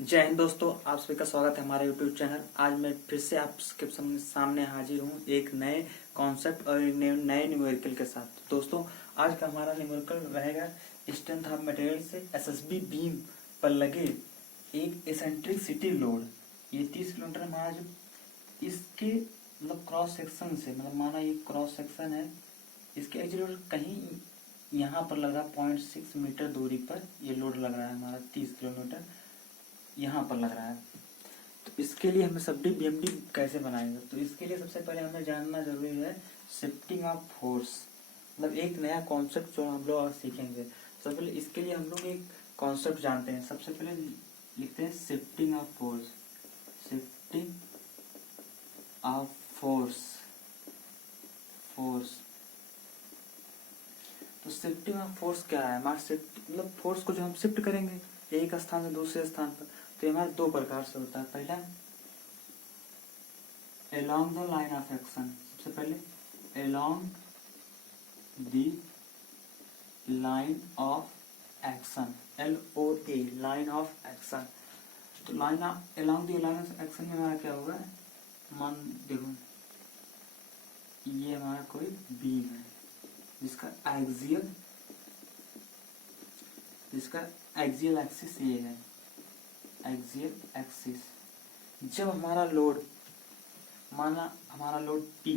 जय हिंद दोस्तों, आप सभी का स्वागत है हमारे YouTube चैनल। आज मैं फिर से आपके सामने हाजिर हूँ एक नए कॉन्सेप्ट और नए न्यूमेरिकल के साथ। दोस्तों, आज का हमारा न्यूमेरिकल रहेगा स्ट्रेंथ ऑफ मटेरियल से एसएसबी बीम पर लगे एक एसेंट्रिसिटी लोड। ये 30 किलोमीटर हमारा जो इसके मतलब क्रॉस सेक्शन से, मतलब माना ये क्रॉस सेक्शन है, इसके एक्चुअली कहीं यहाँ पर लग रहा है 0.6 मीटर दूरी पर ये लोड लग रहा है हमारा 30 किलोमीटर यहाँ पर लग रहा है। तो इसके लिए हमें सब्डी बीएमडी कैसे बनाएंगे, तो इसके लिए सबसे पहले हमें जानना जरूरी है शिफ्टिंग ऑफ फोर्स, मतलब एक नया कॉन्सेप्ट जो हम लोग सीखेंगे। सबसे पहले इसके लिए हम लोग एक कॉन्सेप्ट जानते हैं। सबसे पहले लिखते हैं shifting of force. Shifting of force तो शिफ्टिंग ऑफ फोर्स क्या है हमारा? मतलब फोर्स को जो हम शिफ्ट करेंगे एक स्थान से दूसरे स्थान पर, तो ये हमारे दो प्रकार से होता है। पहला along the line of action, सबसे पहले along the line of action, LOA line of action. तो line of along the line of action में हमारा क्या होगा? मान देखो, ये हमारा कोई बीम है जिसका एक्सियल एक्सिस ये है, एक्सियल एक्सिस। जब हमारा लोड, माना हमारा लोड P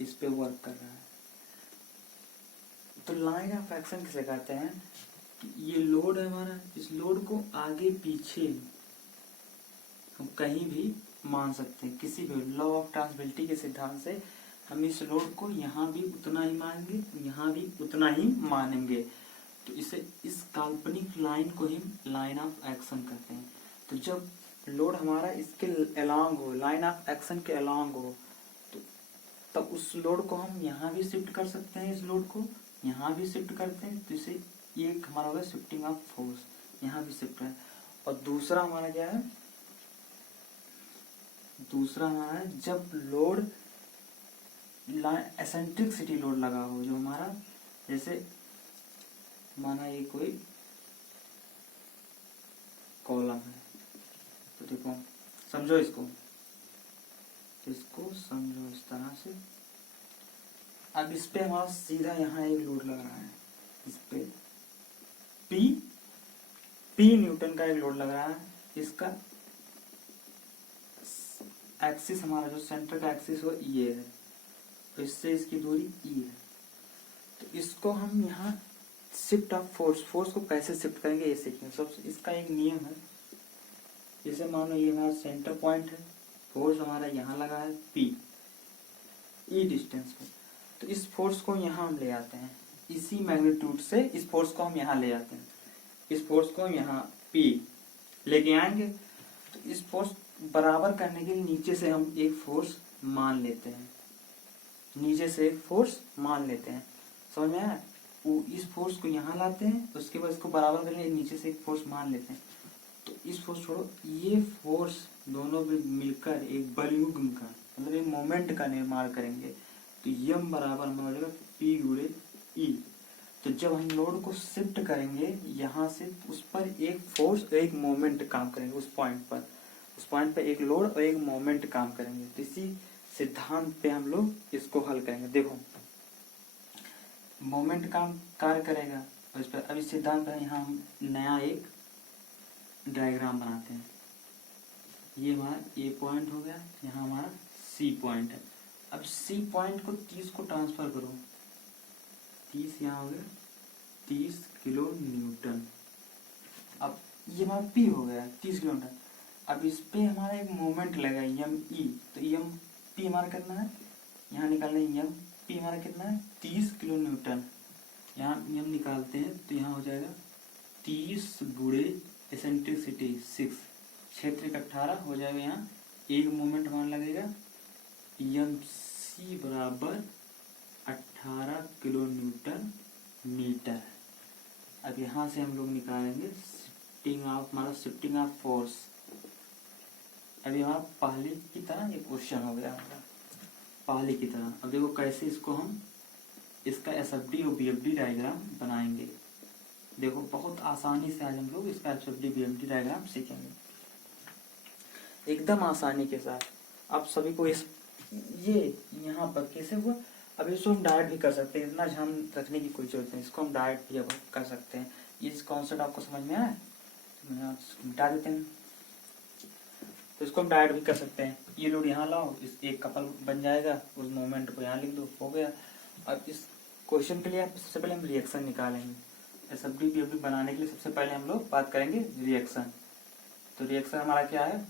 इस पे वर्क कर रहा है, तो लाइन ऑफ एक्शन किसे कहते हैं? ये लोड है हमारा, इस लोड को आगे पीछे हम कहीं भी मान सकते हैं। किसी भी लॉ ऑफ ट्रांसबिलिटी के सिद्धांत से हम इस लोड को यहाँ भी उतना ही मानेंगे, यहाँ भी उतना ही मानेंगे। तो इसे, इस काल्पनिक लाइन को ही लाइन ऑफ एक्शन कहते हैं। तो जब लोड हमारा इसके अलोंग हो, लाइन ऑफ एक्शन के अलोंग हो, तो तब उस लोड को हम यहाँ भी शिफ्ट कर सकते हैं, इस लोड को यहाँ भी शिफ्ट करते हैं। तो इसे एक हमारा होगा शिफ्टिंग ऑफ फोर्स, यहाँ भी शिफ्ट है। और दूसरा हमारा क्या है? दूसरा हमारा है जब लोड एसेंट्रिसिटी लोड लगा हो, जो हमारा जैसे माना ये कोई कॉलम है, तो देखो समझो इसको समझो इस तरह से। अब इस पे हमारा सीधा यहाँ एक लोड लग रहा है, इस पे P न्यूटन का एक लोड लग रहा है। इसका एक्सिस, हमारा जो सेंटर का एक्सिस हो ये है, तो इससे इसकी दूरी E है। तो इसको हम यहाँ शिफ्ट ऑफ फोर्स को कैसे शिफ्ट करेंगे ये सीखेंगे। सबसे इसका एक नियम है, जैसे मानो ये हमारा सेंटर पॉइंट है, फोर्स हमारा यहाँ लगा है P E डिस्टेंस पे, तो इस फोर्स को यहाँ हम ले आते हैं, इसी मैग्नीट्यूड से इस फोर्स को हम यहाँ ले आते हैं। इस फोर्स को हम यहाँ P लेके आएंगे, तो इस फोर्स बराबर करने के लिए नीचे से हम एक फोर्स मान लेते हैं, नीचे से एक फोर्स मान लेते हैं। समझ में आया? वो इस फोर्स को यहाँ लाते हैं, उसके बाद इसको बराबर करने के लिए नीचे से एक फोर्स मान लेते हैं। तो इस फोर्स छोड़ो, ये फोर्स दोनों मिलकर एक बलयुग्म का, मतलब एक मोमेंट का निर्माण करेंगे। तो यम बराबर हो जाएगा P गुणे E। तो जब हम लोड को शिफ्ट करेंगे यहाँ से, उस पर एक फोर्स, एक मोमेंट काम करेंगे। उस पॉइंट पर एक लोड और एक मोमेंट काम करेंगे। तो इसी सिद्धांत पे हम लोग इसको हल करेंगे। देखो, मोमेंट काम कार्य करेगा, और इस पर अब इस सिद्धांत पर यहाँ हम नया एक डायग्राम बनाते हैं। ये हमारा A पॉइंट हो गया, यहाँ हमारा C पॉइंट है। अब C पॉइंट को 30 को ट्रांसफर करो, 30 यहाँ हो गया 30 किलो न्यूटन। अब ये हमारा P हो गया 30 किलोमीटर। अब इस पे हमारा एक मोमेंट लगा ME, तो MP हमारा कितना है, यहाँ निकालना है MP हमारा कितना है 30 किलो न्यूटन। यहाँ M निकालते हैं तो यहाँ हो जाएगा 30 गुणे एसेंट्रिसिटी 6, क्षेत्र 18 हो जाएगा। यहाँ एक मोमेंट हमारा लगेगा MC बराबर 18 किलो न्यूटन मीटर। अब यहाँ से हम लोग निकालेंगे शिफ्टिंग ऑफ फोर्स। अभी हमारा पहले की तरह ये क्वेश्चन हो गया हमारा, पहले की तरह। अब देखो कैसे इसको हम, इसका SFD और BFD डायग्राम बनाएंगे। देखो बहुत आसानी से आज हम लोग इसका SFD BFD डायग्राम सीखेंगे। एकदम आसानी के साथ। आप सभी को इस ये यहाँ पर कैसे हुआ, अब इसको हम डायरेक्ट भी कर सकते हैं, इतना ध्यान रखने की कोई जरूरत नहीं, इसको हम डायरेक्ट भी अब कर सकते हैं। इस कॉन्सेप्ट आपको समझ में आया, मिटा देते हैं। तो इसको हम डायरेक्ट भी कर सकते हैं, ये लोड यहाँ लाओ, इस एक कपल बन जाएगा, उस मोमेंट को यहाँ लिख दो, हो गया। अब इस क्वेश्चन के लिए आप सबसे पहले हम रिएक्शन निकालेंगे। एसएफडी बनाने के लिए सबसे पहले हम लोग बात करेंगे रिएक्शन। तो रिएक्शन हमारा क्या है,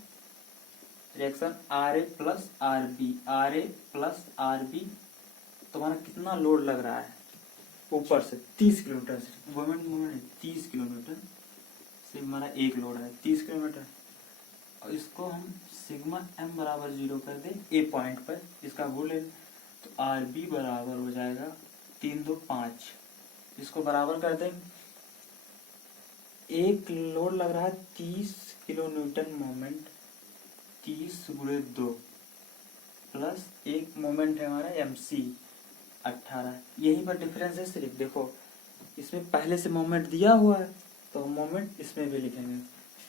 reaction R A plus R B, R A plus R B. तुम्हारा कितना लोड लग रहा है ऊपर से 30 किलोमीटर से, मोमेंट 30 किलोमीटर से हमारा एक लोड है 30 किलोमीटर, और इसको हम सिग्मा एम बराबर 0 कर दे ए पॉइंट पर, इसका वो ले, तो आर बी बराबर हो जाएगा 3 2 5, इसको बराबर कर दें। एक लोड लग रहा है 30 किलो न्यूटन मोमेंट, 30 गुणे 2 प्लस एक मोमेंट है हमारा एम सी 18, यहीं पर डिफरेंस है सिर्फ। देखो इसमें पहले से मोमेंट दिया हुआ है तो हम मोमेंट इसमें भी लिखेंगे,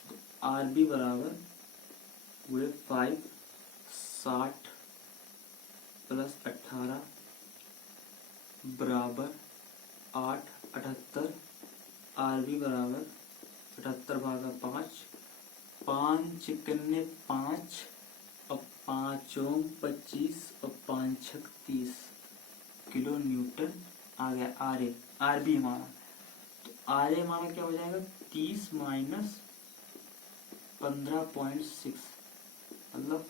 तो आर बी बराबर गुणे 5 60 प्लस 18 बराबर 8 78, आर बी बराबर 78 भागा 5, 5 चिकन्ने 5 और 5 25 और 5 30 किलो न्यूटन आ गया आर ए। आर बी हमारा, तो आर ए हमारा क्या हो जाएगा 30 माइनस 15.6, मतलब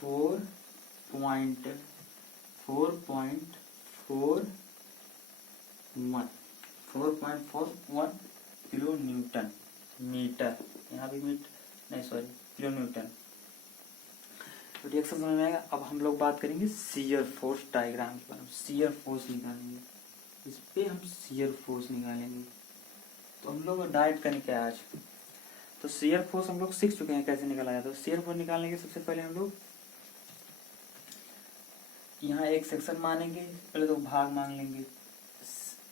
4.41 किलो न्यूटन मीटर, यहाँ भी नहीं सॉरी किलो न्यूटन। तो रिएक्शन समझ में आएगा। अब हम लोग बात करेंगे शियर फोर्स डायग्राम के बारे में, शियर फोर्स निकालेंगे, इस पे हम शियर फोर्स निकालेंगे। तो हम लोग डायरेक्ट करेंगे आज, तो शियर फोर्स हम लोग सीख चुके हैं कैसे निकाला जाता है। तो शियर फोर्स निकालने के सबसे पहले हम लोग यहाँ एक सेक्शन मानेंगे, पहले तो भाग मान लेंगे,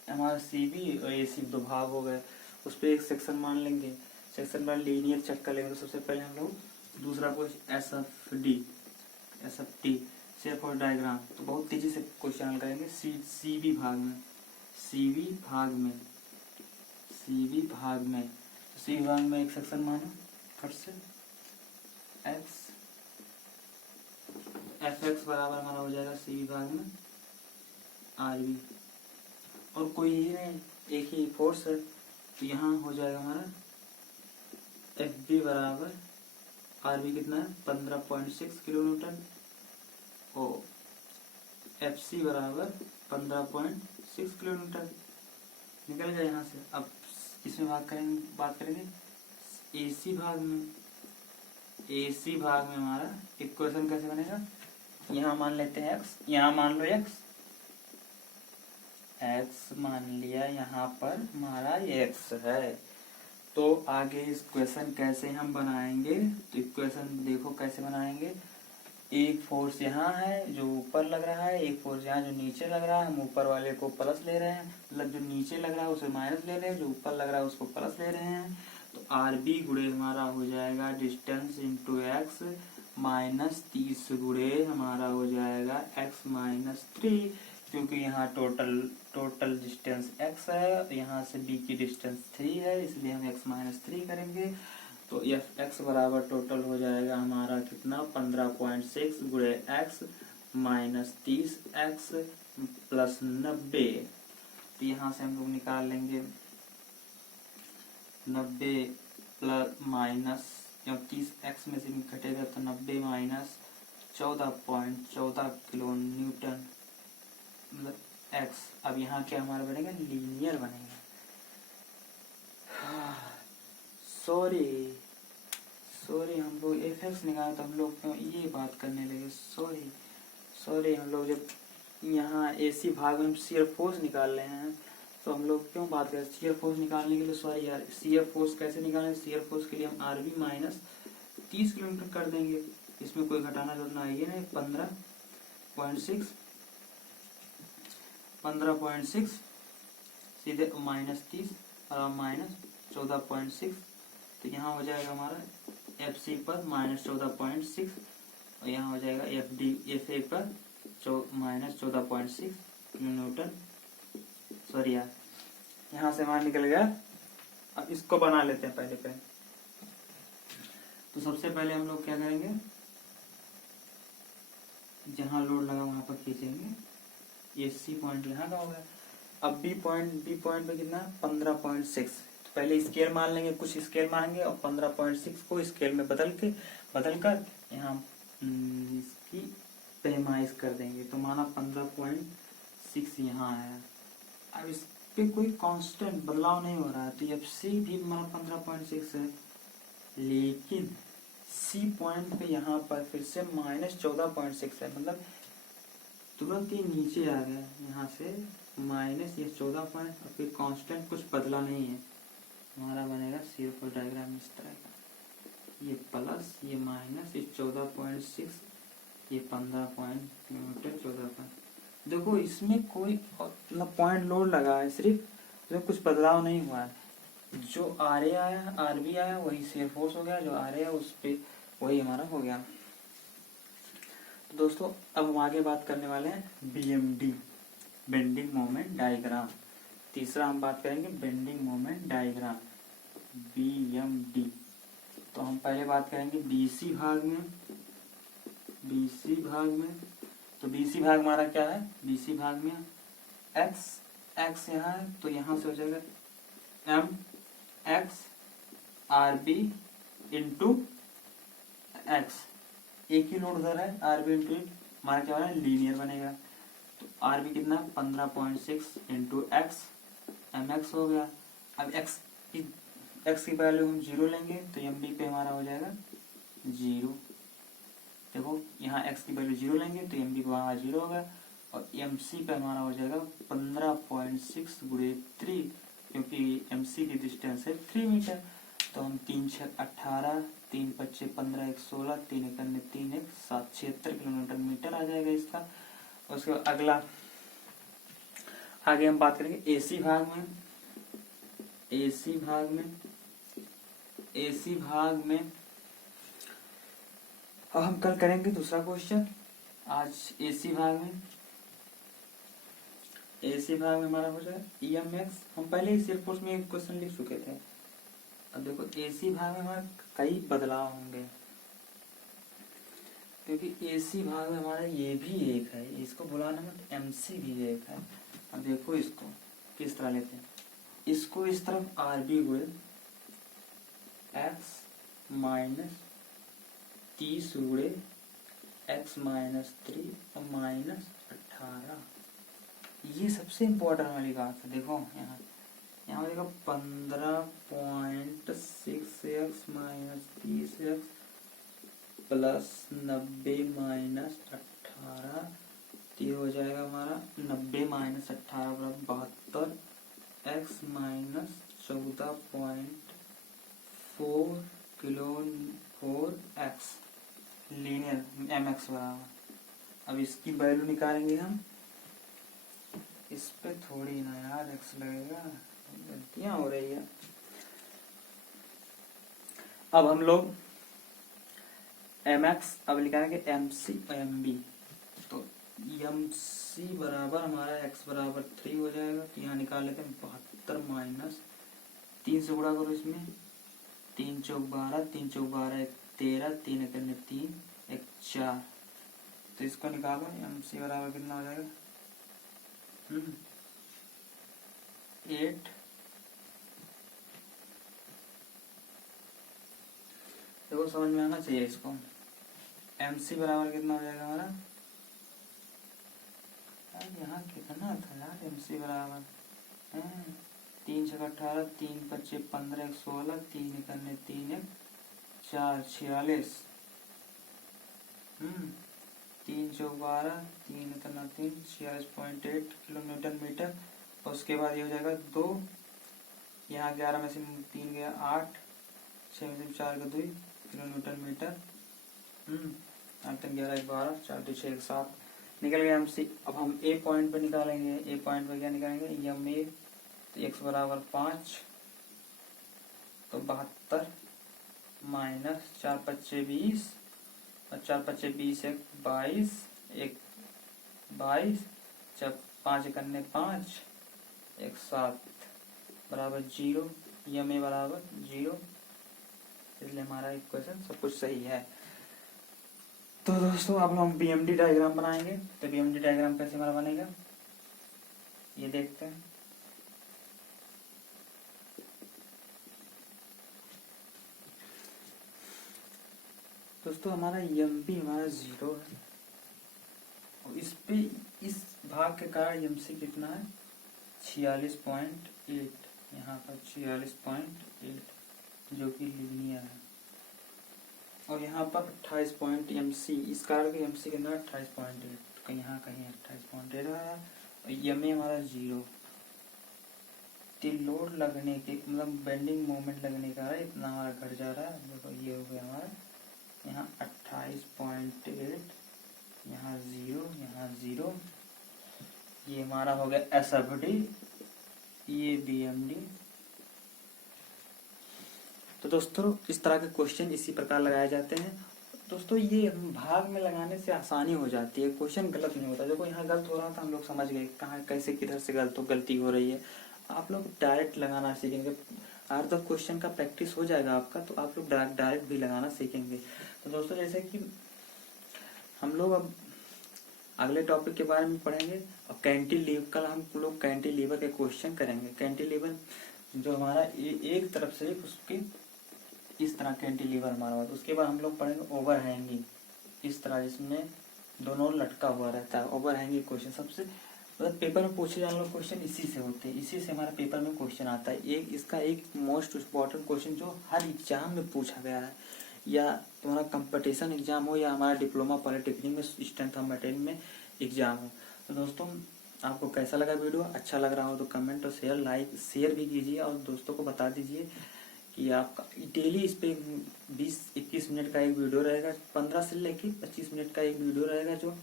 हमारा सी बी और ए सी 2 भाग हो गए, उस पर एक सेक्शन मान लेंगे, सेक्शन पर लीनियर चेक कर लेंगे। तो सबसे पहले हम लोग दूसरा question S F D shear force diagram, तो बहुत तेजी से क्वेश्चन हल करेंगे। सी बी भाग में सी बी भाग में एक सेक्शन मानो फट से एक्स, एफ एक्स बराबर हमारा हो जाएगा सी बी भाग में आर बी, और कोई ही नहीं एक ही फोर्स है, तो यहाँ हो जाएगा हमारा एफ बी बराबर आर बी कितना है 15.6 किलो न्यूटन, और एफ सी बराबर 15.6 किलो न्यूटन निकल गया यहाँ से। अब इसमें बात करेंगे एसी भाग में हमारा इक्वेशन कैसे बनेगा, यहाँ मान लेते हैं एक्स, यहाँ मान लो एक्स मान लिया, यहाँ पर हमारा एक्स है। तो आगे इस क्वेश्चन कैसे हम बनाएंगे, तो इक्वेशन देखो कैसे बनाएंगे। एक फोर्स यहाँ है जो ऊपर लग रहा है, एक फोर्स यहाँ जो नीचे लग रहा है, हम ऊपर वाले को प्लस ले रहे हैं, मतलब जो नीचे लग रहा है उसे माइनस ले रहे हैं, जो ऊपर लग रहा है उसको प्लस ले रहे हैं। तो आर बी गुणे हमारा हो जाएगा डिस्टेंस इंटू एक्स माइनस 30 गुणे हमारा हो जाएगा एक्स माइनस 3, क्योंकि यहाँ टोटल डिस्टेंस x है, यहाँ से b की डिस्टेंस 3 है, इसलिए हम x माइनस 3 करेंगे। तो एफ एक्स बराबर टोटल हो जाएगा हमारा कितना 15.6 गुणे x माइनस 30 x प्लस 90। तो यहाँ से हम लोग निकाल लेंगे 90 प्लस माइनस 30x में से घटेगा तो 90 माइनस 14.14 किलो न्यूटन मतलब x। अब यहाँ क्या हमारा बनेगा लीनियर बनेगा। सॉरी हम लोग एफ एक्स निकाले तो हम लोग क्यों ये बात करने लगे, सॉरी हम लोग जब यहाँ एसी भाग में शियर फोर्स निकाल रहे हैं तो हम लोग क्यों बात करें शियर फोर्स निकालने के लिए। सॉरी यार, शियर फोर्स कैसे निकालें, शियर फोर्स के लिए हम आर बी माइनस 30 किलोमीटर कर देंगे, इसमें कोई घटाना जोड़ना है नहीं। 15.6 सीधे माइनस 30 और माइनस 14.6, तो यहाँ हो जाएगा हमारा एफ सी पर -14.6 और यहाँ हो जाएगा एफ डी एफ ए पर -14.6 किलो न्यूटन। सॉरी यार, यहाँ से वहाँ निकल गया। अब इसको बना लेते हैं पहले। तो सबसे पहले हम लोग क्या करेंगे, जहाँ लोड लगा वहाँ पर खींचेंगे। ए सी पॉइंट यहाँ का होगा। अब बी पॉइंट पे कितना 15.6। तो पहले स्केल मान लेंगे, कुछ स्केल मानेंगे और 15.6 को स्केल में बदल कर यहाँ इसकी पैमाइश कर देंगे। तो माना 15.6 यहाँ है। अब इस पे कोई कांस्टेंट बदलाव नहीं हो रहा है, तो एफ सी भी माना 15.6 है, लेकिन सी पॉइंट पे यहाँ पर फिर से -14.6 है। मतलब तुरंत ही नीचे आ गया, यहाँ से माइनस ये 14 पॉइंट और फिर कांस्टेंट कुछ बदला नहीं है। हमारा बनेगा सीरोफल डायग्राम इस तरह का, ये प्लस ये माइनस, ये 14.6 ये 15 पॉइंट किलोमीटर 14 पॉइंट। देखो इसमें कोई मतलब पॉइंट लोड लगा है, सिर्फ इसमें कुछ बदलाव नहीं हुआ है। जो आर ए आया आर बी आया वही शेयर फोर्स हो गया, जो आर ए उस पे वही हमारा हो गया। तो दोस्तों अब हम आगे बात करने वाले हैं BMD, बेंडिंग मोमेंट डायग्राम। तीसरा हम बात करेंगे बेंडिंग मोमेंट डायग्राम BMD। तो हम पहले बात करेंगे BC भाग में। तो BC भाग हमारा क्या है, BC भाग में x यहाँ है, तो यहाँ से हो जाएगा mx RB इंटू x। एक ही लोड उधर है, RB इंटू हमारा क्या है लीनियर बनेगा। तो RB कितना 15.6 इंटू x mx हो गया। अब x की वैल्यू हम 0 लेंगे तो MB पे हमारा हो जाएगा 0। देखो यहाँ x की वैल्यू 0 लेंगे तो MB वहाँ 0 होगा और MC पे हमारा हो जाएगा 15.6 गुणे 3, क्योंकि MC की डिस्टेंस है 3 मीटर। तो हम 3 6 18, 3 5 15 1 16, 3 1 3 1 7 76 किलोमीटर मीटर आ जाएगा इसका। उसके बाद अगला आगे हम बात करेंगे AC भाग में अब हम कल करेंगे दूसरा क्वेश्चन। आज AC भाग में हमारा हो जाएगा EMX। हम पहले ही सिर्फ उसमें एक क्वेश्चन लिख चुके थे। अब देखो AC भाग में हमारे कई बदलाव होंगे, क्योंकि AC भाग में हमारा ये भी एक है, इसको बुलाना मत, MC भी एक है। अब देखो इसको किस तरह लेते हैं, इसको इस तरफ RB गुणे x माइनस 30 गुणे x माइनस 3 और माइनस 18। ये सबसे इम्पोर्टेंट वाली बात है। देखो यहाँ देखो 15.6x minus 30x plus 90 minus 18, ये हो जाएगा हमारा 90 माइनस 18 बराबर 72, x minus 14.4 kilo 4x linear mx बराबर। अब इसकी वैल्यू निकालेंगे हम, इस पे थोड़ी ना यार x लगेगा, गलतियां हो रही है। अब हम लोग mx अब निकालेंगे mc और mb। तो mc बराबर हमारा x बराबर 3 हो जाएगा। तो यहाँ निकाल लेते हैं 72 माइनस 3 से गुणा करो इसमें, 3 चौक 12, 3 चौक 12 13, 3 करने 3 1 4। तो इसको निकालो, mc बराबर कितना हो जाएगा 8। देखो समझ में आना चाहिए इसको। MC बराबर कितना हो जाएगा हमारा, यहाँ कितना था यार MC बराबर 3 6 18, 3 5 15 1 16, 3 करने 3 1 4 46, 3 चौक 12, 3 करना 3 46.8 किलोमीटर मीटर। और उसके बाद ये हो जाएगा 2, यहाँ 11 में से 3 गया 8, 6 में से 4 का 2 किलोमीटर मीटर। 8 11 12 4 2 6 7 निकल गया MC। अब हम A पॉइंट पे निकालेंगे। A पॉइंट पे क्या निकालेंगे, MA। तो x बराबर 5, तो 72 माइनस 4 पच्चे 20 और 4 पच्चे 20 एक 22 एक 22 जब 5 इकन्ने 5 एक 7 बराबर 0 यम ए बराबर 0, इसलिए हमारा इक्वेशन सब कुछ सही है। तो दोस्तों अब हम बीएमडी डायग्राम बनाएंगे। तो बीएमडी डायग्राम कैसे हमारा बनेगा ये देखते हैं। दोस्तों हमारा एम पी हमारा 0 है और इस पे इस भाग के कारण एम सी कितना है 46.8, यहाँ पर 46.8 जो कि लीनियर है और यहाँ पर 28 पॉइंट एम सी, इस कारण के एम सी के अंदर 28.8, तो यहाँ कहीं 28.8 आया और एम ए हमारा 0। लोड लगने के मतलब बेंडिंग मोमेंट लगने का इतना हमारा घट जा रहा है। देखो ये हो गया हमारा यहाँ 28.8, यहाँ 0, यहाँ 0, ये हमारा हो गया एस एफ डी, ये बी एम डी। तो दोस्तों इस तरह के क्वेश्चन इसी प्रकार लगाए जाते हैं। दोस्तों ये भाग में लगाने से आसानी हो जाती है, क्वेश्चन गलत नहीं होता। देखो यहाँ गलत हो रहा था हम लोग समझ गए कहाँ कैसे किधर से गलती हो रही है। आप लोग डायरेक्ट लगाना सीखेंगे, हर दो क्वेश्चन का प्रैक्टिस हो जाएगा आपका, तो आप लोग डायरेक्ट भी लगाना सीखेंगे। तो दोस्तों जैसे कि हम लोग अब अगले टॉपिक के बारे में पढ़ेंगे और कैंटिलीवर, कल हम लोग कैंटिलीवर के क्वेश्चन करेंगे। कैंटिलीवर जो हमारा एक तरफ से उसके इस तरह कैंटिलीवर हमारा होता है। उसके बाद हम लोग पढ़ेंगे ओवर हैंगिंग, इस तरह जिसमें दोनों लटका हुआ रहता है। ओवर हैंगिंग क्वेश्चन सबसे मतलब पेपर में पूछे जाने वाले क्वेश्चन इसी से होते हैं, इसी से हमारा पेपर में क्वेश्चन आता है। एक इसका एक मोस्ट इम्पॉर्टेंट क्वेश्चन जो हर एग्जाम में पूछा गया है, या तुम्हारा कंपटीशन एग्जाम हो या हमारा डिप्लोमा पॉलिटेक्निक में स्ट्रेंथ ऑफ मटेरियल में एग्जाम हो। तो दोस्तों आपको कैसा लगा वीडियो, अच्छा लग रहा हो तो कमेंट और शेयर भी कीजिए और दोस्तों को बता दीजिए कि आपका डेली इस पे 20-21 मिनट का एक वीडियो रहेगा, 15 से लेके 25 मिनट का एक वीडियो रहेगा जो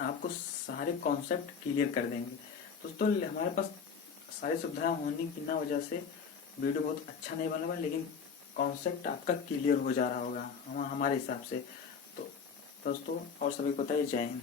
आपको सारे कॉन्सेप्ट क्लियर कर देंगे। दोस्तों हमारे पास सारी सुविधाएं होने की ना वजह से वीडियो बहुत अच्छा नहीं बना हुआ, लेकिन कॉन्सेप्ट आपका क्लियर हो जा रहा होगा हमारे हिसाब से। तो दोस्तों और सभी को बताइए जय हिंद।